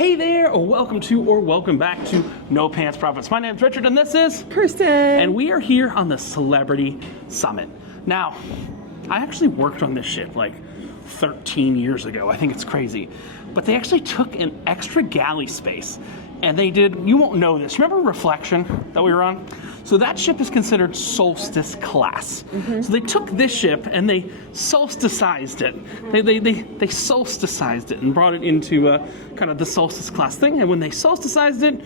Hey there, or welcome back to No Pants Profits. My name's Richard, and this is Kirsten. And we are here on the Celebrity Summit. Now, I actually worked on this ship like 13 years ago. I think it's crazy. But they actually took an extra galley space, and they did, you won't know this, remember Reflection that we were on? So that ship is considered Solstice class. So they took this ship and they solsticized it. They solsticized it and brought it into kind of the Solstice class thing. And when they solsticized it,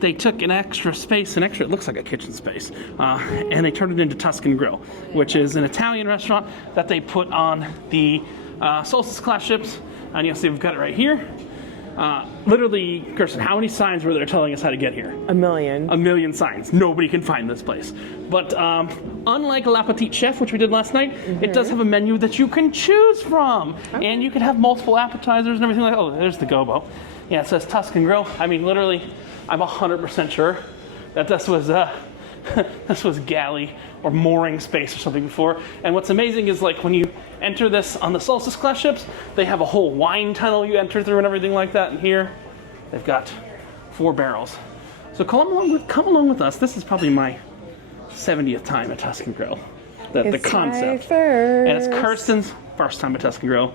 they took an extra space, it looks like a kitchen space, and they turned it into Tuscan Grill, which is an Italian restaurant that they put on the Solstice class ships. And you'll see we've got it right here. Literally, Kirsten, how many signs were there telling us how to get here? A million. A million signs. Nobody can find this place. But unlike La Petite Chef, which we did last night, it does have a menu that you can choose from. Okay. And you can have multiple appetizers and everything like that. Oh, there's the gobo. Yeah, it says Tuscan Grill. I mean, literally, I'm 100% sure that this was this was galley or mooring space or something before. And what's amazing is, like, when you enter this on the Solstice class ships, they have a whole wine tunnel you enter through and everything like that. And here, they've got 4 barrels. So come along with us. This is probably my 70th time at Tuscan Grill. The concept. And it's Kirsten's first time at Tuscan Grill.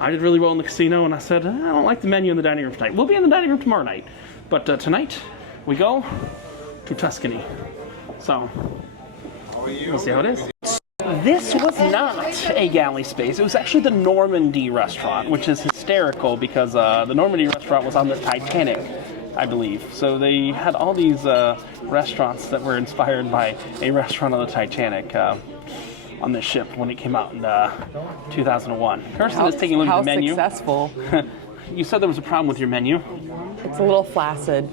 I did really well in the casino, and I said, I don't like the menu in the dining room tonight. We'll be in the dining room tomorrow night. But tonight, we go to Tuscany. So, we'll see how it is. This was not a galley space. It was actually the Normandy restaurant, which is hysterical because the Normandy restaurant was on the Titanic, I believe. So they had all these restaurants that were inspired by a restaurant on the Titanic on this ship when it came out in 2001. Kirsten is taking a look at the menu. How successful. You said there was a problem with your menu. It's a little flaccid.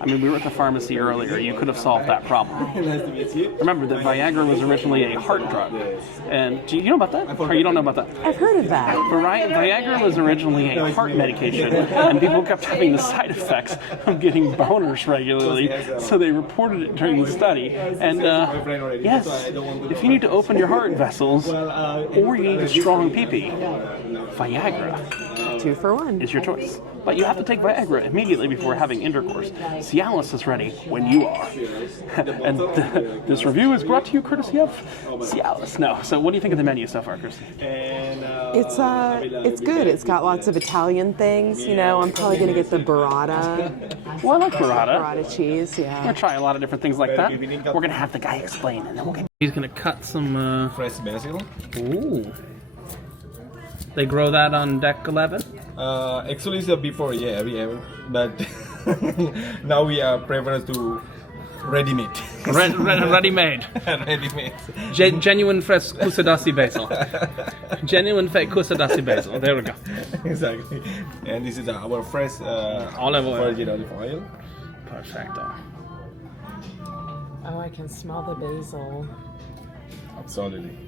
I mean, we were at the pharmacy earlier. You could have solved that problem. Nice to meet you. Remember that Viagra was originally a heart drug. And do you know about that? Or you don't know about that? I've heard of that. Viagra was originally a heart medication, and people kept having the side effects of getting boners regularly, so they reported it during the study. And yes, if you need to open your heart vessels, or you need a strong pee-pee, Viagra 2 for 1 is your choice. But you have to take Viagra immediately before having intercourse. Cialis is ready when you are. And this review is brought to you courtesy of Cialis. No. So what do you think of the menu so far, Kirsten? It's good. It's got lots of Italian things. You know, I'm probably gonna get the burrata. Well, I like burrata. Burrata cheese, yeah. We're gonna try a lot of different things like that. We're gonna have the guy explain, and then we'll get. He's gonna cut some fresh basil. Ooh. They grow that on deck 11? Actually, it's before, we have, but now we are preferred to ready-made. Ready-made. Ready-made. Genuine fresh kusadasi basil. Genuine fake kusadasi basil. There we go. Exactly. And this is our fresh olive oil. virgin olive oil. Perfecto. Oh, I can smell the basil. Absolutely.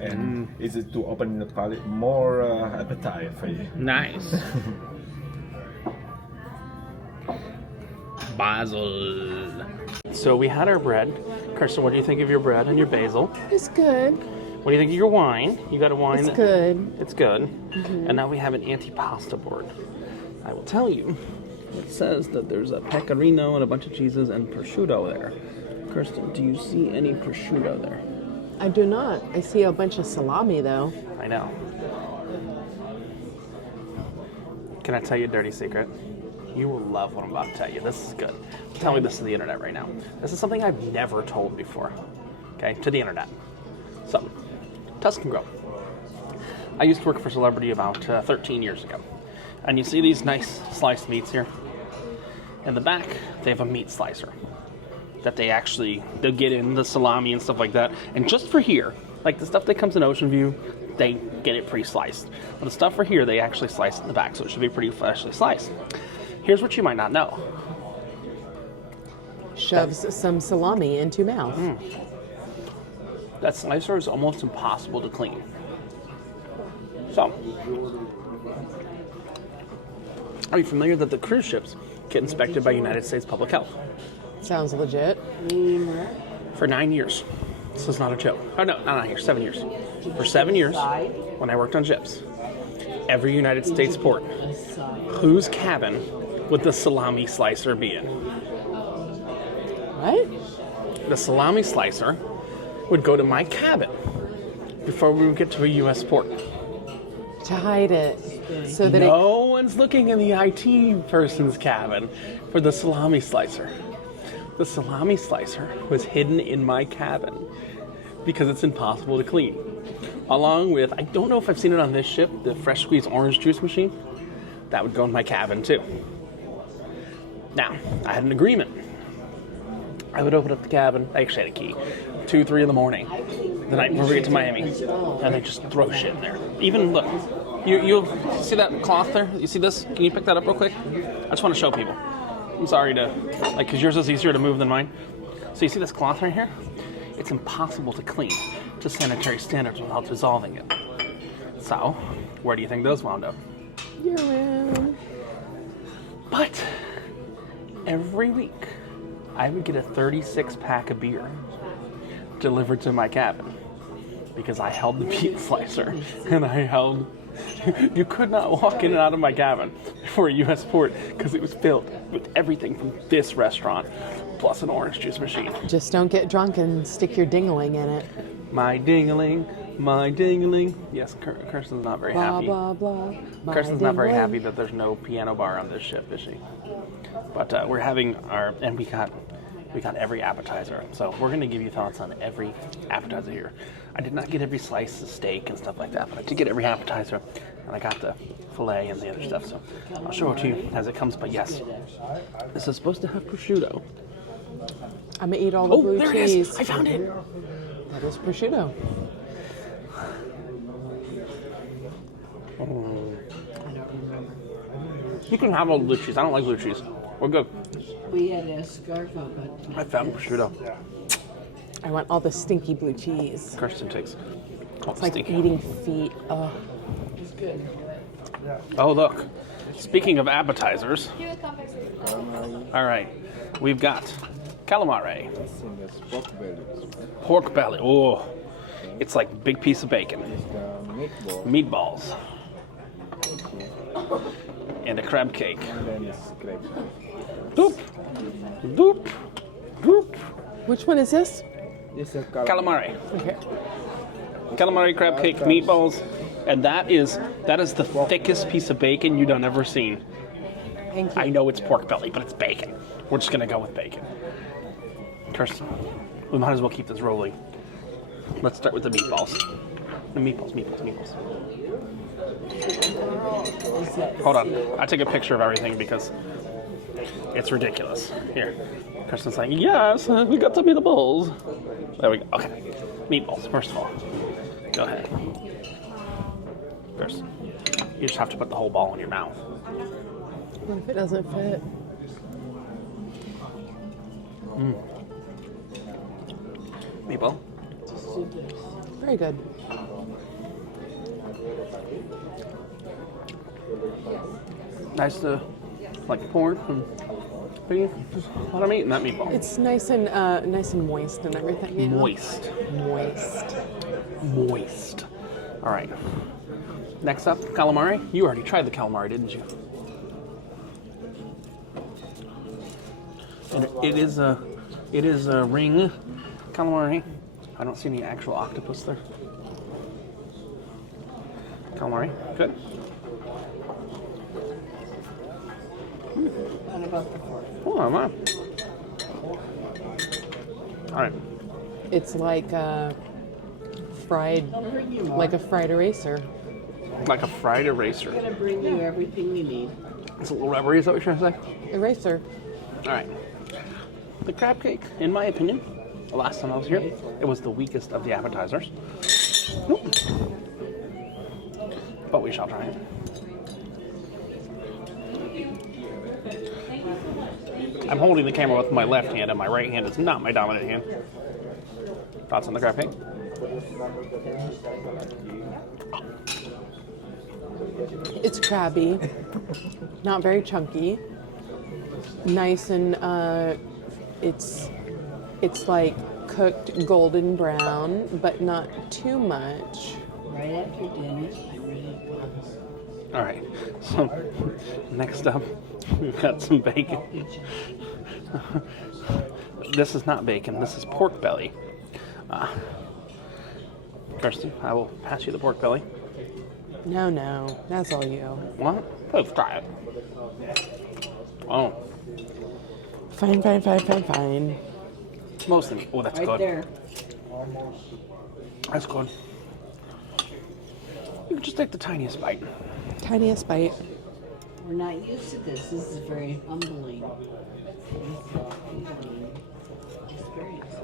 And it's to open the palate more appetite for you. Nice. Basil. So we had our bread. Kirsten, what do you think of your bread and your basil? It's good. What do you think of your wine? You got a wine? It's good. It's good. And now we have an antipasta board. I will tell you, it says that there's a pecorino and a bunch of cheeses and prosciutto there. Kirsten, do you see any prosciutto there? I do not. I see a bunch of salami, though. I know. Can I tell you a dirty secret? You will love what I'm about to tell you. This is good. I'm telling this to the internet right now. This is something I've never told before. Okay, to the internet. So, Tuscan Grill. I used to work for Celebrity about 13 years ago. And you see these nice sliced meats here? In the back, they have a meat slicer that they'll get in the salami and stuff like that. And just for here, like the stuff that comes in Ocean View, they get it pre-sliced. But the stuff for here, they actually slice it in the back, so it should be pretty freshly sliced. Here's what you might not know. Shoves some salami into mouth. That slicer is almost impossible to clean. So, are you familiar that the cruise ships get inspected by United States Public Health? Sounds legit. For 9 years. This is not a joke. Oh, no, not here, 7 years. For 7 years, when I worked on ships, every United States port Whose cabin would the salami slicer be in? What? The salami slicer would go to my cabin before we would get to a U.S. port. To hide it. So that No one's looking in the IT person's cabin for the salami slicer. The salami slicer was hidden in my cabin because it's impossible to clean. Along with, I don't know if I've seen it on this ship, the fresh squeezed orange juice machine. That would go in my cabin too. Now, I had an agreement. I would open up the cabin. I actually had a key. 2, 3 in the morning, the night before we get to Miami, and they just throw shit in there. Even look, you see that cloth there? You see this? Can you pick that up real quick? I just want to show people. I'm sorry to, because yours is easier to move than mine. So you see this cloth right here? It's impossible to clean to sanitary standards without dissolving it. So, where do you think those wound up? your room. But every week, I would get a 36-pack of beer delivered to my cabin because I held the meat slicer and I held. You could not walk in and out of my cabin for a U.S. port because it was filled with everything from this restaurant plus an orange juice machine. Just don't get drunk and stick your dingling in it. My ding-a-ling, my ding-a-ling. Yes, Kirsten's not very Blah, happy. blah, blah. My Kirsten's not very ding-a-ling. happy that there's no piano bar on this ship, is she? But we're having our, and we got every appetizer. So we're going to give you thoughts on every appetizer here. I did not get every slice of steak and stuff like that, but I did get every appetizer, and I got the filet and the other stuff. So I'll show it to you as it comes. But yes, this is supposed to have prosciutto. I'm gonna eat all the Oh, blue there cheese. it is! I found it. That is prosciutto. You can have all the blue cheese. I don't like blue cheese. We're good. We had escargot, but I found prosciutto. I want all the stinky blue cheese. Kirsten takes. It's like eating feet. Oh, it's good. Oh, look. Speaking of appetizers. All right. We've got calamari. Pork belly. Oh. It's like a big piece of bacon. Meatballs. And a crab cake. Doop. Doop. Doop. which one is this? Calamari. Okay. Calamari, crab cake, meatballs. And that is the thickest piece of bacon you've ever seen. Thank you. I know it's pork belly, but it's bacon. We're just gonna go with bacon. Kirsten, we might as well keep this rolling. Let's start with the meatballs. The meatballs. Hold on. I take a picture of everything because it's ridiculous. Here. Kirsten's like, yes, we got the meatballs. There we go. Okay. Meatballs, first of all. Go ahead. First, you just have to put the whole ball in your mouth. What if it doesn't fit? Meatball. Very good. Nice to, like pork and beef. Just a lot of meat in that meatball. It's nice and moist and everything. You know? Moist. Moist. All right. Next up, calamari. You already tried the calamari, didn't you? And it is a ring calamari. I don't see any actual octopus there. Calamari, good. What about the pork? Oh, my. All right. It's like a fried eraser. Like a fried eraser. I'm gonna bring you everything you need. It's a little rubbery, is that what you're trying to say? Eraser. All right. The crab cake, in my opinion, the last time I was here, it was the weakest of the appetizers. Nope. But we shall try it. I'm holding the camera with my left hand, and my right hand is not my dominant hand. Thoughts on the crab cake? It's crabby, not very chunky. Nice and it's like cooked golden brown, but not too much. Right after dinner, I really want All right. So next up, we've got some bacon. This is not bacon. This is pork belly. Kirsten, I will pass you the pork belly. No, that's all you. What? Let's try it. Oh, Fine. mostly meat. Oh, that's Right good. there. That's good. You can just take the tiniest bite. Tiniest bite. We're not used to this. This is very humbling. Experience.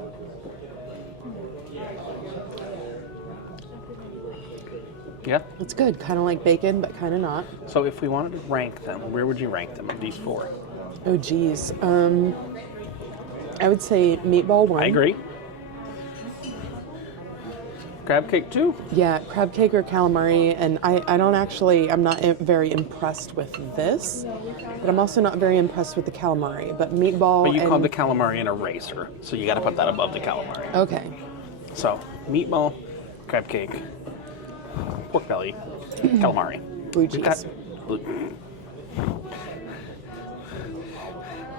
Yeah. It's good. Kind of like bacon, but kind of not. So if we wanted to rank them, where would you rank them of these four? Oh, geez. I would say meatball 1. I agree. Crab cake 2. Yeah, crab cake or calamari, and I'm not very impressed with this, but I'm also not very impressed with the calamari. But meatball. But you and, called the calamari an eraser, so you got to put that above the calamari. Okay. So meatball, crab cake, pork belly, calamari. Blue We've got cheese.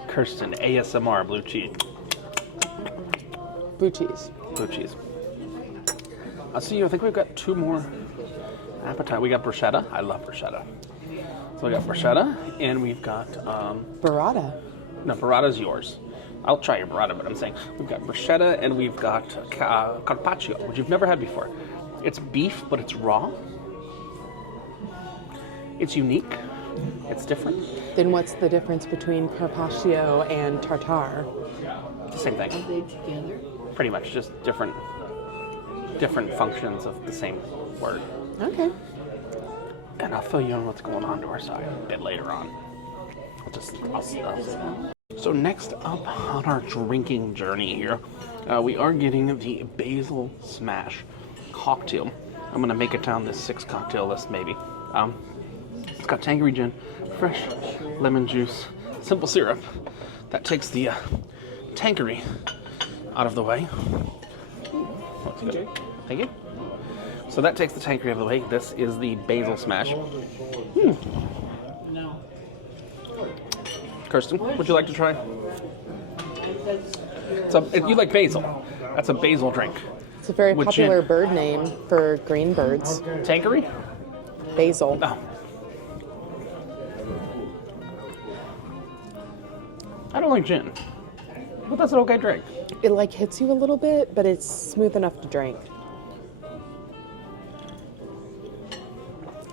Kirsten ASMR blue cheese. Blue cheese. Blue cheese. See, I think we've got 2 more appetite. We got bruschetta. I love bruschetta. So we got bruschetta, and we've got Burrata. no, burrata's yours. I'll try your burrata, but I'm saying we've got bruschetta and we've got carpaccio, which you've never had before. It's beef, but it's raw. It's unique. It's different. Then what's the difference between carpaccio and tartare? Same thing. Are they together? Pretty much just different functions of the same word. Okay. And I'll fill you in what's going on to our side a bit later on. So next up on our drinking journey here, we are getting the basil smash cocktail. I'm gonna make it down this 6 cocktail list maybe. It's got Tanqueray gin, fresh lemon juice, simple syrup. That takes the Tanqueray out of the way. Looks good. Thank you. So that takes the Tanqueray out of the way. This is the basil smash. No. Kirsten, would you like to try? You like basil. That's a basil drink. It's a very With popular gin. bird name for green birds. Tanqueray? Basil. Oh. I don't like gin, but that's an okay drink. It like hits you a little bit, but it's smooth enough to drink.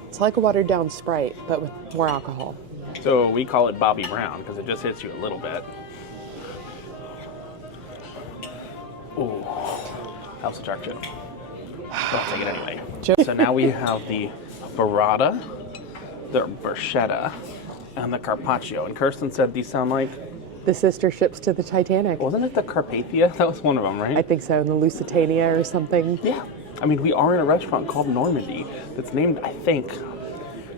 It's like a watered down Sprite, but with more alcohol. So we call it Bobby Brown because it just hits you a little bit. Ooh, helps the dark gin. I'll take it anyway. So now we have the burrata, the bruschetta, and the carpaccio. And Kirsten said these sound like, The sister ships to the Titanic. wasn't it the Carpathia? That was one of them, right? I think so, in the Lusitania or something. Yeah. I mean, we are in a restaurant called Normandy that's named, I think,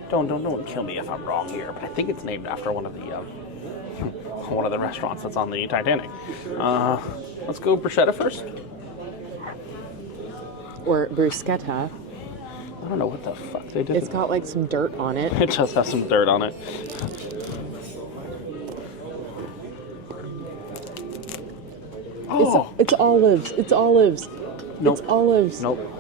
don't kill me if I'm wrong here, but I think it's named after one of the restaurants that's on the Titanic. Let's go bruschetta first. Or bruschetta. I don't know what the fuck they did. It's got like some dirt on it. It just has some dirt on it. Oh! It's olives. It's olives. Nope. It's olives. Nope.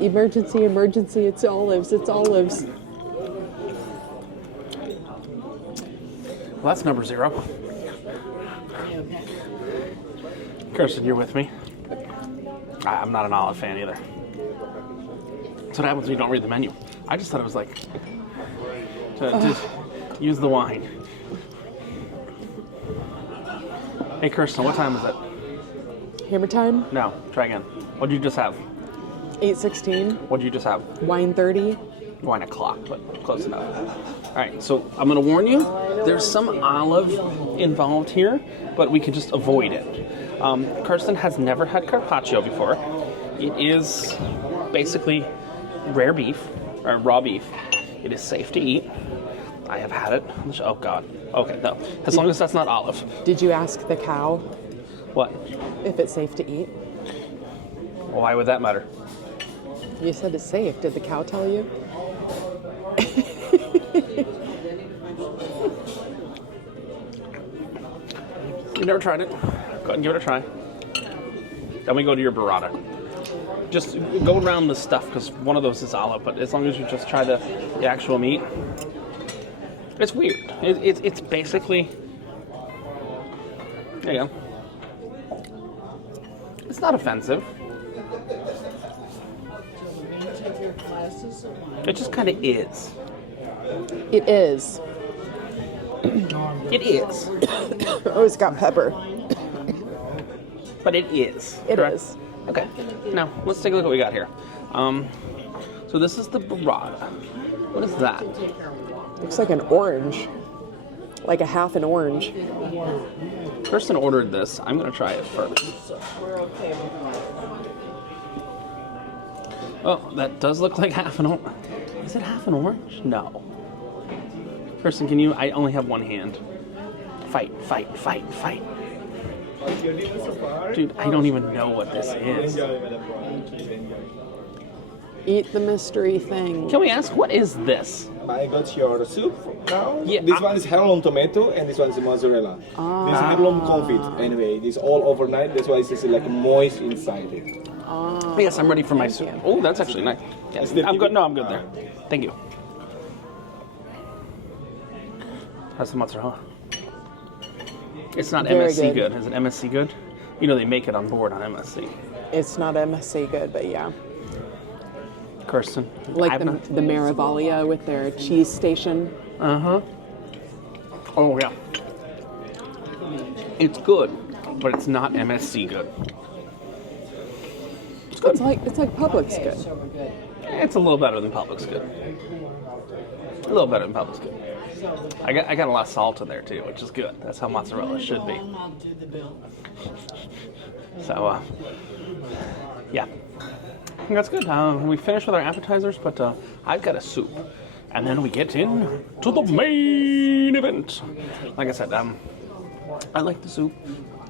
Emergency, emergency. It's olives. It's olives. Well, that's number 0. Kirsten, you're with me? I'm not an olive fan either. That's what happens when you don't read the menu. I just thought it was like to use the wine. Hey Kirsten, what time is it? Hammer time. No, try again. What'd you just have? 8:16. What'd you just have? Wine 30. Wine o'clock, but close enough. All right, so I'm gonna warn you, there's some olive involved here, but we can just avoid it. Kirsten has never had carpaccio before. It is basically rare beef, or raw beef. It is safe to eat. I have had it. Oh God. Okay, no. As long as that's not olive. Did you ask the cow What? if it's safe to eat? Why would that matter? You said it's safe. Did the cow tell you? You never tried it? Go ahead and give it a try. Then we go to your burrata. Just go around the stuff because one of those is olive, but as long as you just try the actual meat, it's weird. It's basically. There you go. It's not offensive. It just kind of is. It is. It is. Oh, it's got pepper. But it is. It correct? is. Okay. Now, let's take a look at what we got here. So this is the burrata. What is that? Looks like an orange. Like a half an orange. Kirsten ordered this. I'm going to try it first. Oh, that does look like half an orange. Is it half an orange? No. Kirsten, can you? I only have one hand. Fight, fight, fight, fight. Dude, I don't even know what this is. Eat the mystery thing. Can we ask, what is this? I got your soup now. Yeah, This one is heirloom tomato and this one is mozzarella. This is heirloom confit. Anyway, this all overnight. That's why it's like moist inside it. Yes, I'm ready for my soup. Oh, that's actually nice. Yes, I'm good. No, I'm good there. Thank you. How's the mozzarella? It's not Very MSC good. good. Is it MSC good? You know they make it on board on MSC. It's not MSC good, but yeah. Kirsten. Like I've the not- Marivalia with their cheese station. Uh-huh. Oh, yeah. It's good, but it's not MSC good. It's good. It's like Publix good. It's a little better than Publix good. A little better than Publix good. I got a lot of salt in there, too, which is good. That's how mozzarella should be. I'll do the bill. So, yeah. I think that's good. We finished with our appetizers, but I've got a soup. And then we get in to the main event. Like I said, I like the soup.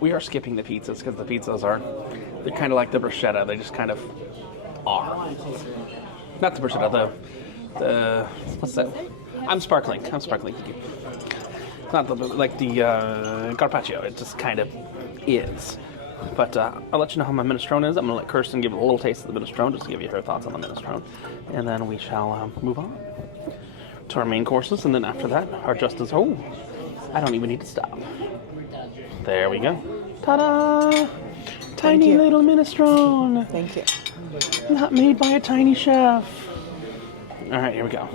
We are skipping the pizzas because the pizzas they're kind of like the bruschetta. They just kind of are. Not the bruschetta, the what's that? I'm sparkling. Thank you. It's not like the carpaccio. It just kind of is. But I'll let you know how my minestrone is. I'm going to let Kirsten give it a little taste of the minestrone, just to give you her thoughts on the minestrone. And then we shall move on to our main courses. And then after that, our justice. Oh, I don't even need to stop. There we go. Ta-da! Tiny you. little minestrone. Thank you. Not made by a tiny chef. All right, here we go.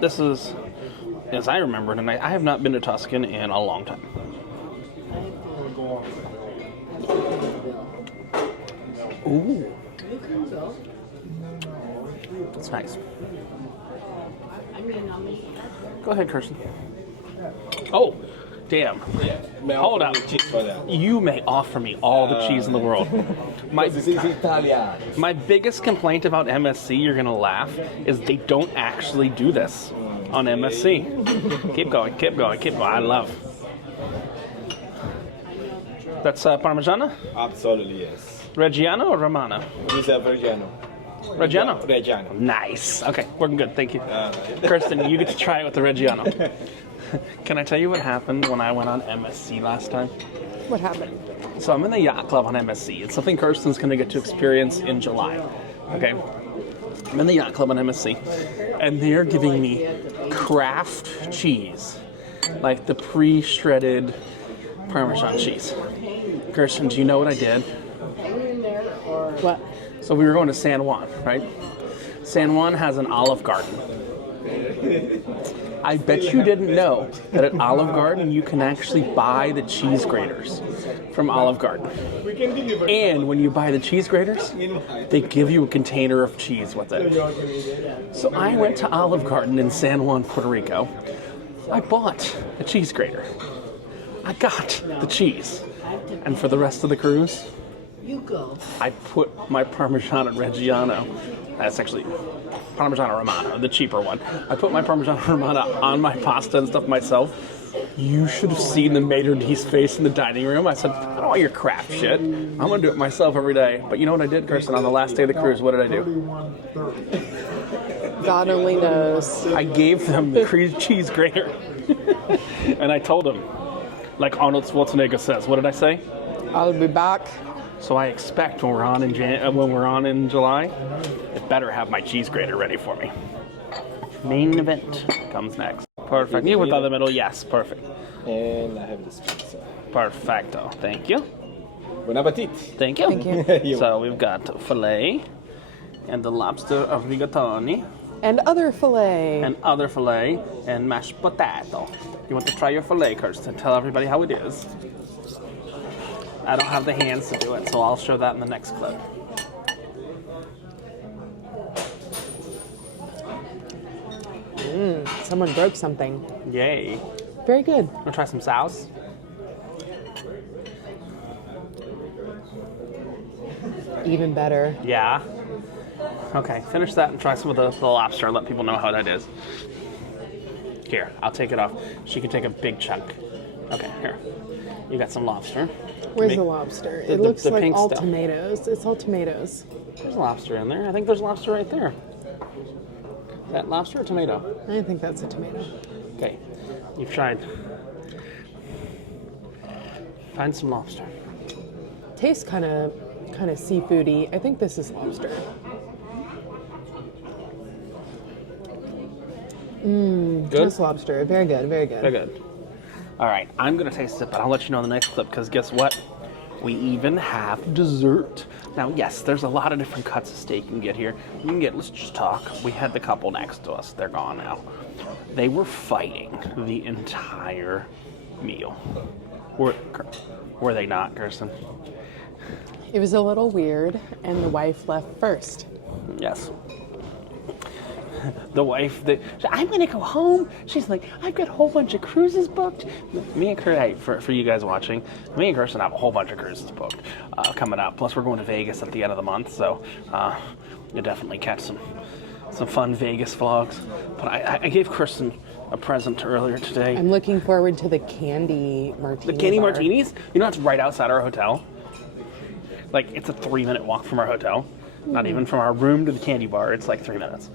This is, as I remember tonight, I have not been to Tuscan in a long time. Ooh. That's nice. Go ahead, Kirsten. Oh, damn. Hold up. You may offer me all the cheese in the world. This is Italian. My biggest complaint about MSC, you're going to laugh, is they don't actually do this on MSC. Keep going. I love. That's Parmigiana? Absolutely, yes. Reggiano or Romano? This is Reggiano. Reggiano? Reggiano. Nice. Okay, working good. Thank you. Kirsten, you get to try it with the Reggiano. Can I tell you what happened when I went on MSC last time? What happened? So I'm in the yacht club on MSC. It's something Kirsten's going to get to experience in July. Okay? I'm in the yacht club on MSC, and they're giving me Kraft cheese, like the pre-shredded Parmesan cheese. Kirsten, do you know what I did? What? So we were going to San Juan, right? San Juan has an Olive Garden. I bet you didn't know that at Olive Garden you can actually buy the cheese graters from Olive Garden. And when you buy the cheese graters, they give you a container of cheese with it. So I went to Olive Garden in San Juan, Puerto Rico. I bought a cheese grater. I got the cheese. And for the rest of the cruise, You go. I put my Parmigiano Reggiano, that's actually Parmigiano Romano, the cheaper one. I put my Parmigiano Romano on my pasta and stuff myself. You should have seen the maitre d's' face in the dining room. I said, I don't want your crap shit. I'm going to do it myself every day. But you know what I did, Kirsten? On the last day of the cruise, what did I do? God only knows. I gave them the cheese grater. And I told them, like Arnold Schwarzenegger says, what did I say? I'll be back. So I expect when we're on in July, it better have my cheese grater ready for me. Main event comes next. Perfect. You went down the middle. Yes, perfect. And I have this pizza. Perfecto. Thank you. Bon appetit. Thank you. Thank you. So we've got filet and the lobster of rigatoni And other filet. and other filet and mashed potato. You want to try your filet, Kirsten? Tell everybody how it is. I don't have the hands to do it, so I'll show that in the next clip. Someone broke something. Yay. Very good. Want to try some sauce? Even better. Yeah. Okay, finish that and try some of the lobster and let people know how that is. Here, I'll take it off. She can take a big chunk. Okay, here. You got some lobster. Where's Make- the lobster? the- It the- looks the like pink all stuff. tomatoes. It's all tomatoes. There's lobster in there. I think there's lobster right there. Is that lobster or tomato? I think that's a tomato. Okay, you've tried. Find some lobster. Tastes kind of seafoody. I think this is lobster. Good? This lobster. Very good. Very good. Very good. All right, I'm gonna taste it, but I'll let you know in the next clip because guess what? We even have dessert. Now, yes, there's a lot of different cuts of steak you can get here. You can get, let's just talk. We had the couple next to us. They're gone now. They were fighting the entire meal. Were they not, Kirsten? It was a little weird, and the wife left first. Yes. The wife, I'm gonna go home. She's like, I've got a whole bunch of cruises booked. Me and Kirsten, hey, for you guys watching, me and Kirsten have a whole bunch of cruises booked coming up. Plus, we're going to Vegas at the end of the month, so you'll definitely catch some fun Vegas vlogs. But I gave Kirsten a present earlier today. I'm looking forward to the candy martini. The candy bar. martinis. You know, it's right outside our hotel. Like, it's a 3-minute walk from our hotel. Not even from our room to the candy bar. It's like 3 minutes.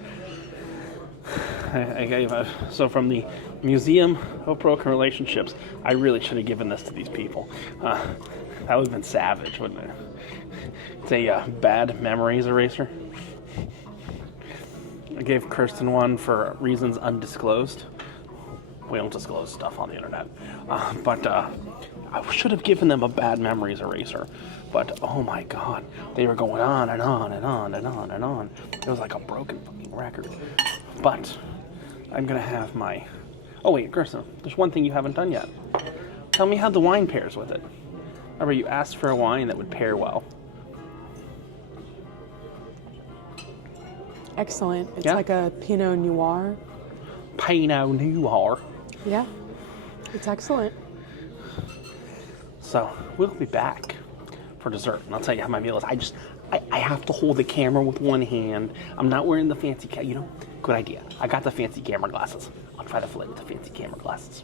I gave so from the Museum of Broken Relationships, I really should have given this to these people. That would have been savage, wouldn't it? It's a bad memories eraser. I gave Kirsten one for reasons undisclosed. We don't disclose stuff on the internet. But I should have given them a bad memories eraser. But oh my God, they were going on and on and on and on and on. It was like a broken fucking record. But I'm gonna have my. Oh wait, Kirsten, there's one thing you haven't done yet. Tell me how the wine pairs with it. Remember, you asked for a wine that would pair well. Excellent. It's Yeah? like a Pinot Noir. Pinot Noir. Yeah. It's excellent. So we'll be back for dessert, and I'll tell you how my meal is. I have to hold the camera with one hand. I'm not wearing the fancy good idea. I got the fancy camera glasses. I'll try to filet with the fancy camera glasses.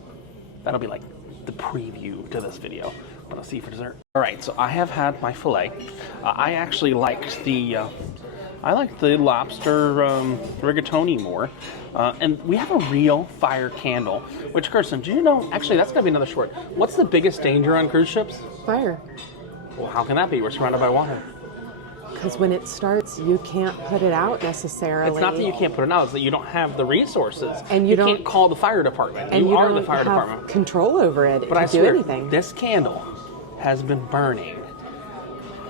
That'll be like the preview to this video, but I'll see you for dessert. All right, so I have had my filet. I actually liked the lobster rigatoni more. And we have a real fire candle, which, Kirsten, do you know, actually that's gonna be another short. What's the biggest danger on cruise ships? Fire. Well, how can that be? We're surrounded by water. Because when it starts, you can't put it out necessarily. It's not that you can't put it out, it's that you don't have the resources. And you don't- can't call the fire department. and you are don't the fire have department. control over it But I to do swear, anything. this candle has been burning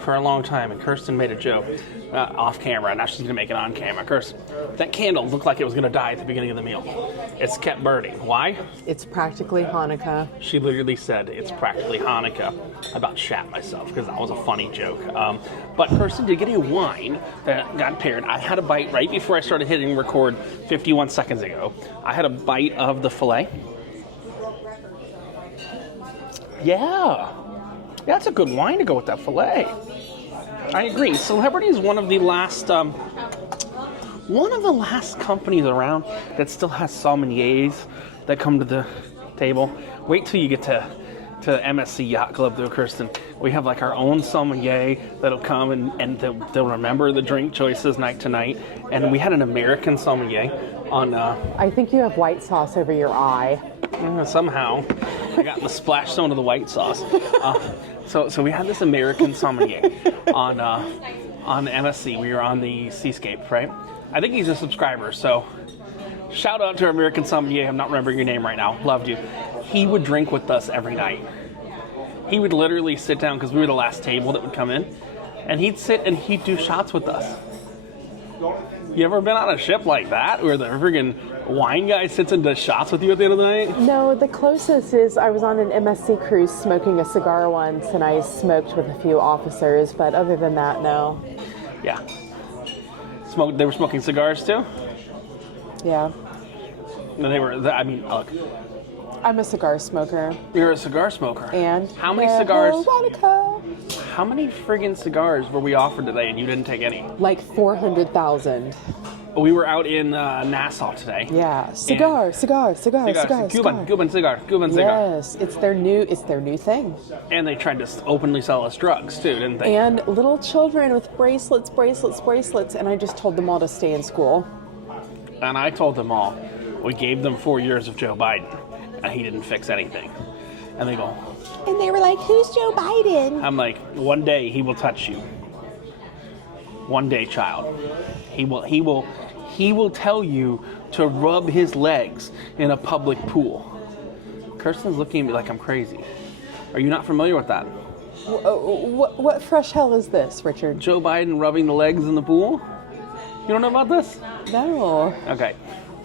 for a long time, and Kirsten made a joke off camera, and now she's gonna make it on camera. Kirsten, that candle looked like it was gonna die at the beginning of the meal. It's kept burning. Why? It's practically Hanukkah. She literally said it's practically Hanukkah. I about shat myself because that was a funny joke. But Kirsten did get a wine that got paired. I had a bite right before I started hitting record 51 seconds ago. I had a bite of the filet. Yeah, that's a good wine to go with that filet. I agree. Celebrity is one of the last companies around that still has sommeliers that come to the table. Wait till you get to MSC Yacht Club though, Kirsten. We have like our own sommelier that'll come and they'll remember the drink choices night to night. And we had an American sommelier on. I think you have white sauce over your eye. Somehow, I got the splash zone of the white sauce. So we had this American sommelier on MSC. We were on the Seascape, right? I think he's a subscriber, so shout out to our American sommelier. I'm not remembering your name right now. Loved you. He would drink with us every night. He would literally sit down, because we were the last table that would come in, and he'd sit and he'd do shots with us. You ever been on a ship like that, where the friggin' wine guy sits and does shots with you at the end of the night? No, the closest is I was on an MSC cruise smoking a cigar once, and I smoked with a few officers, but other than that, no. Yeah. They were smoking cigars too? Yeah. No, they were, I mean, look. I'm a cigar smoker. You're a cigar smoker. And how many cigars? Veronica. How many friggin' cigars were we offered today and you didn't take any? Like 400,000. We were out in Nassau today. Yeah, cigar. Cuban cigar. Yes, it's their new thing. And they tried to openly sell us drugs too, didn't they? And little children with bracelets, and I just told them all to stay in school. And I told them all, we gave them 4 years of Joe Biden, and he didn't fix anything. And they go, and they were like, "Who's Joe Biden?" I'm like, one day he will touch you. One day, child. He will tell you to rub his legs in a public pool. Kirsten's looking at me like I'm crazy. Are you not familiar with that? What fresh hell is this, Richard? Joe Biden rubbing the legs in the pool? You don't know about this? No. Okay.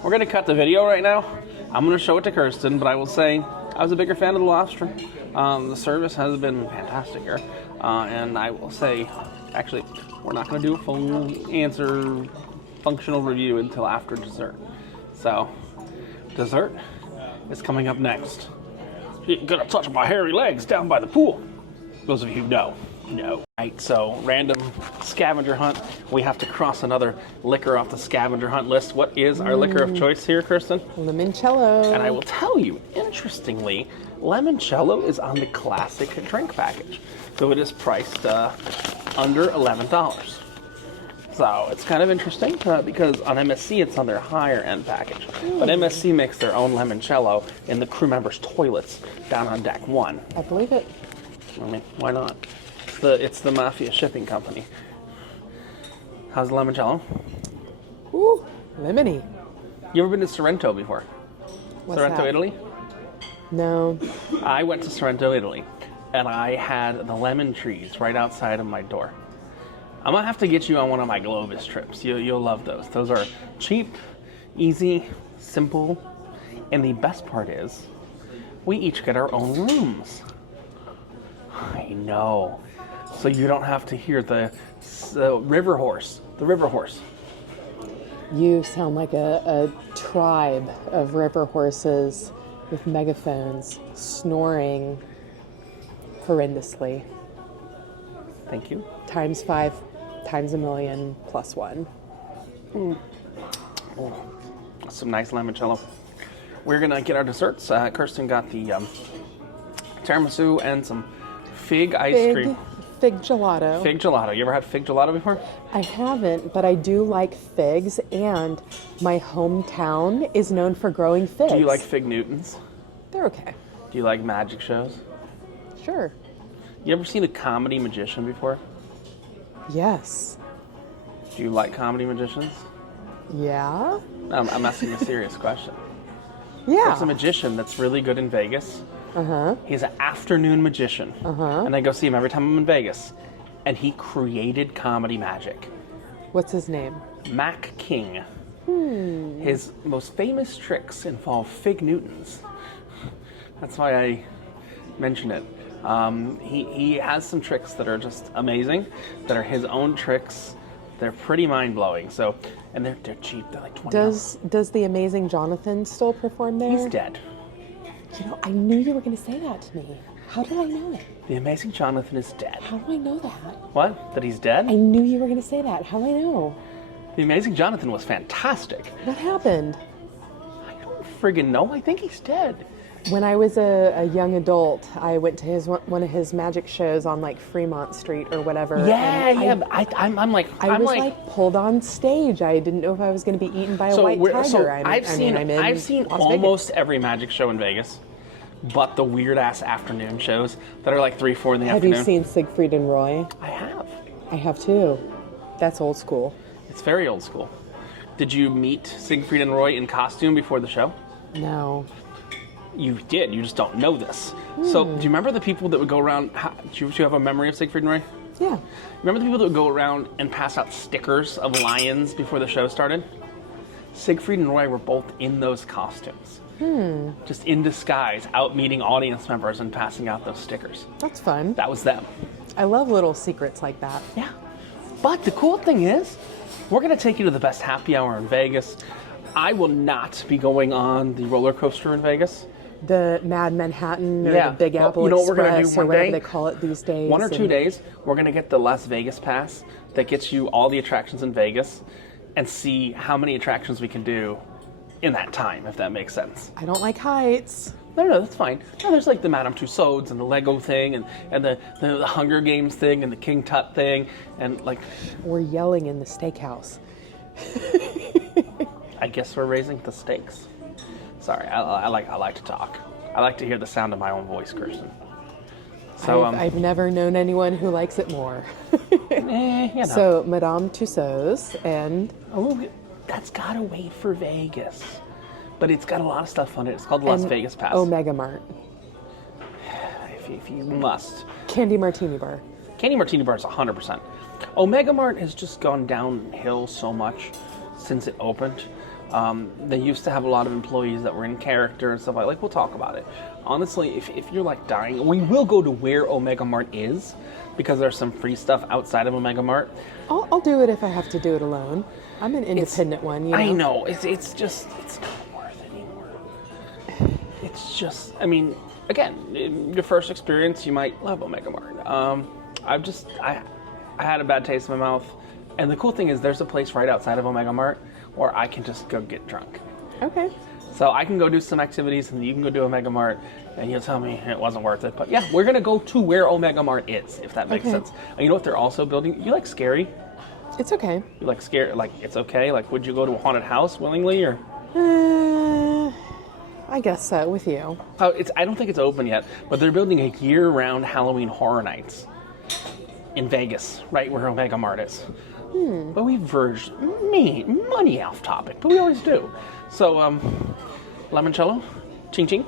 We're going to cut the video right now. I'm going to show it to Kirsten, but I will say I was a bigger fan of the lobster. The service has been fantastic here. And I will say, actually, we're not going to do a full answer functional review until after dessert. So, dessert is coming up next. You're going to touch my hairy legs down by the pool. Those of you who know. No. Right, so random scavenger hunt. We have to cross another liquor off the scavenger hunt list. What is our liquor of choice here, Kirsten? Limoncello. And I will tell you, interestingly, limoncello is on the classic drink package. So it is priced under $11. So it's kind of interesting because on MSC it's on their higher end package. But MSC makes their own limoncello in the crew members' toilets down on deck 1. I believe it. I mean, why not? It's the Mafia shipping company. How's the limoncello? Ooh, lemony. You ever been to Sorrento before? What's Sorrento, that? Italy? No. I went to Sorrento, Italy, and I had the lemon trees right outside of my door. I'm gonna have to get you on one of my Globus trips. You'll love those. Those are cheap, easy, simple, and the best part is, we each get our own rooms. I know. So you don't have to hear the river horse. The river horse. You sound like a tribe of river horses with megaphones snoring horrendously. Thank you. Times 5, times a million, plus 1. Oh, some nice limoncello. We're gonna get our desserts. Kirsten got the tiramisu and some fig ice cream. Fig gelato. Fig gelato. You ever had fig gelato before? I haven't, but I do like figs, and my hometown is known for growing figs. Do you like fig Newtons? They're okay. Do you like magic shows? Sure. You ever seen a comedy magician before? Yes. Do you like comedy magicians? Yeah? I'm asking a serious question. Yeah. There's a magician that's really good in Vegas. Uh-huh. He's an afternoon magician. Uh-huh. And I go see him every time I'm in Vegas. And he created comedy magic. What's his name? Mac King. His most famous tricks involve fig Newtons. That's why I mention it. He has some tricks that are just amazing, that are his own tricks. They're pretty mind-blowing. So, and they're cheap. They're like $20. Does the amazing Jonathan still perform there? He's dead. You know, I knew you were going to say that to me. How did I know it? The amazing Jonathan is dead. How do I know that? What? That he's dead? I knew you were going to say that. How do I know? The amazing Jonathan was fantastic. What happened? I don't friggin' know. I think he's dead. When I was a young adult, I went to one of his magic shows on like Fremont Street or whatever. and I'm like, I was like pulled on stage. I didn't know if I was going to be eaten by a white tiger. I've seen Las almost Vegas. every magic show in Vegas, but the weird ass afternoon shows that are like 3, 4 in the Have afternoon. you seen Siegfried and Roy? I have. I have too. That's old school. It's very old school. Did you meet Siegfried and Roy in costume before the show? No. You did. You just don't know this. So, do you remember the people that would go around? Do you have a memory of Siegfried and Roy? Yeah. Remember the people that would go around and pass out stickers of lions before the show started? Siegfried and Roy were both in those costumes. Just in disguise, out meeting audience members and passing out those stickers. That's fun. That was them. I love little secrets like that. Yeah. But the cool thing is, we're going to take you to the best happy hour in Vegas. I will not be going on the roller coaster in Vegas. The Mad Manhattan or Yeah, the Big but Apple you know what we're gonna Express do or one whatever day? they call it these days. 1 or 2 and- days, we're going to get the Las Vegas pass that gets you all the attractions in Vegas and see how many attractions we can do in that time, if that makes sense. I don't like heights. No, that's fine. No, there's like the Madame Tussauds and the Lego thing and the Hunger Games thing and the King Tut thing and like, We're yelling in the steakhouse. I guess we're raising the stakes. Sorry, I like to talk. I like to hear the sound of my own voice, Kirsten. So I've never known anyone who likes it more. you know. So Madame Tussauds and Oh, that's gotta wait for Vegas. But it's got a lot of stuff on it. It's called the Las and Vegas Pass. Omega Mart. If you must. Candy Martini Bar. Candy Martini Bar is 100%. Omega Mart has just gone downhill so much since it opened. They used to have a lot of employees that were in character and stuff like we'll talk about it. Honestly, if you're like dying, we will go to where Omega Mart is because there's some free stuff outside of Omega Mart. I'll do it if I have to do it alone. I'm an independent one, you know. I know. It's not worth it anymore. It's just, I mean, again, in your first experience, you might love Omega Mart. I had a bad taste in my mouth. And the cool thing is there's a place right outside of Omega Mart where I can just go get drunk. Okay. So I can go do some activities and you can go do Omega Mart and you'll tell me it wasn't worth it. But yeah, we're going to go to where Omega Mart is, if that makes Okay. sense. And you know what they're also building? You like scary? It's okay. You like scary? Like it's okay? Like would you go to a haunted house willingly or? I guess so, with you. Oh, I don't think it's open yet, but they're building a year-round Halloween Horror Nights in Vegas, right where Omega Mart is. But we verged money off topic, but we always do. So, limoncello, ching ching,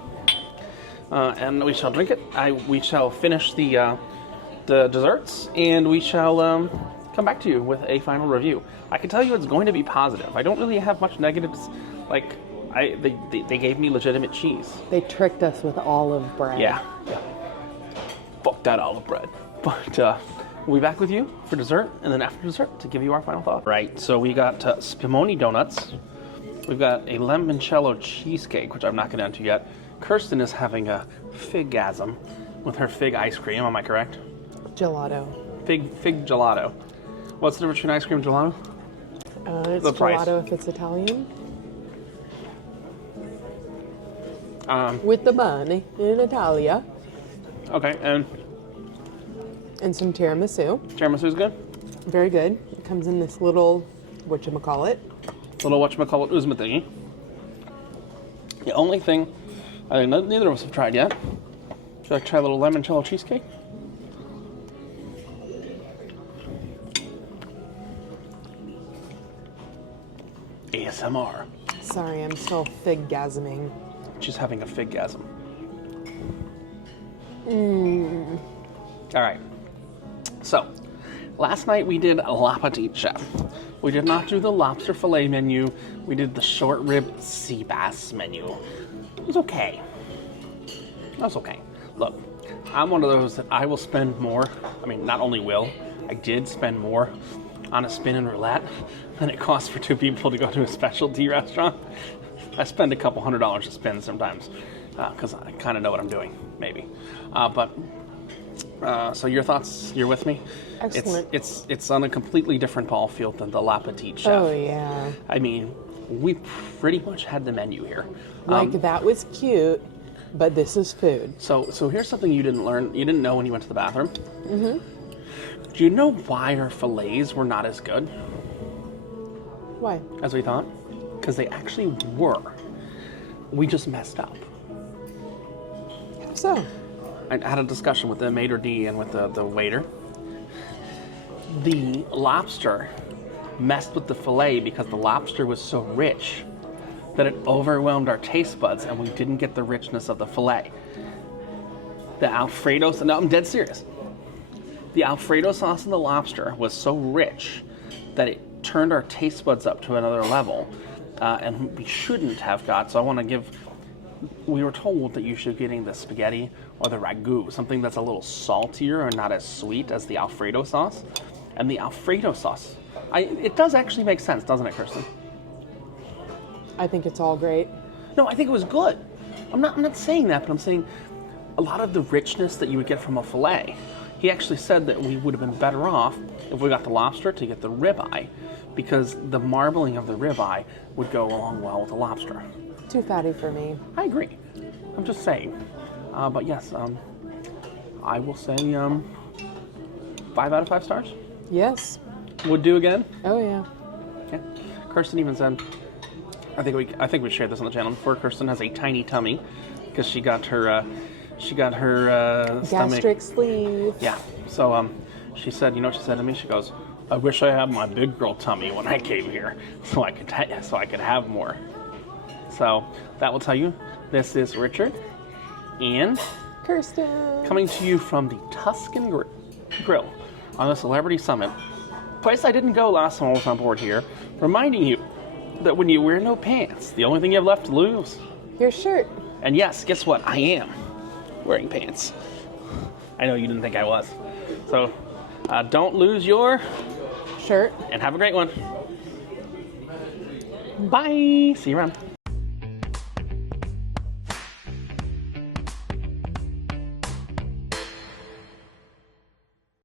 and we shall drink it. We shall finish the desserts, and we shall come back to you with a final review. I can tell you it's going to be positive. I don't really have much negatives. Like, they gave me legitimate cheese. They tricked us with olive bread. Yeah. Fuck that olive bread. But we'll be back with you for dessert, and then after dessert to give you our final thought. Right, so we got spumoni donuts. We've got a limoncello cheesecake, which I'm not getting into yet. Kirsten is having a figasm with her fig ice cream, am I correct? Gelato. Fig gelato. What's the difference between ice cream and gelato? It's The price. gelato if it's Italian. With the bunny in Italia. Okay, and And some tiramisu. tiramisu's good? Very good. It comes in this little, whatchamacallit. Little whatchamacallit Uzma thingy. The only thing I think neither of us have tried yet. Would you like to try a little limoncello cheesecake? ASMR. Sorry, I'm still fig-gasming. She's having a fig-gasm. All right. So, last night we did La Petite Chef. We did not do the lobster fillet menu. We did the short rib sea bass menu. It was okay. That was okay. Look, I'm one of those that I will spend more. I mean, not only will, I did spend more on a spin and roulette than it costs for 2 people to go to a specialty restaurant. I spend a couple $100s a spin sometimes because I kind of know what I'm doing, maybe. So your thoughts? You're with me? Excellent. It's on a completely different ball field than the La Petite Chef. Oh, yeah. I mean, we pretty much had the menu here. Like, that was cute, but this is food. So here's something you didn't learn. You didn't know when you went to the bathroom. Mm-hmm. Do you know why our fillets were not as good Why? as we thought? Because they actually were. We just messed up. How so? I had a discussion with the maitre d' and with the waiter. The lobster messed with the fillet because the lobster was so rich that it overwhelmed our taste buds and we didn't get the richness of the fillet. The Alfredo, no, I'm dead serious. The Alfredo sauce in the lobster was so rich that it turned our taste buds up to another level, and we shouldn't have got. So I want to give. We were told that you should be getting the spaghetti or the ragu, something that's a little saltier and not as sweet as the Alfredo sauce. And the Alfredo sauce, it does actually make sense, doesn't it, Kirsten? I think it's all great. No, I think it was good. I'm not saying that, but I'm saying a lot of the richness that you would get from a fillet. He actually said that we would have been better off if we got the lobster to get the ribeye, because the marbling of the ribeye would go along well with the lobster. Too fatty for me. I agree. I'm just saying. But yes, I will say 5 out of 5 stars. Yes. Would do again. Oh yeah. Yeah. Kirsten even said, I think we shared this on the channel before. Kirsten has a tiny tummy because she got her stomach. Gastric sleeve. Yeah. So she said, you know what she said to me? She goes, I wish I had my big girl tummy when I came here, so I could have more. So that will tell you. This is Richard, and Kirsten. coming to you from the Tuscan Grill on the Celebrity Summit, place I didn't go last time I was on board here, reminding you that when you wear no pants, the only thing you have left to lose. Your shirt. And yes, guess what? I am wearing pants. I know you didn't think I was. So don't lose your Shirt. and have a great one. Bye. See you around.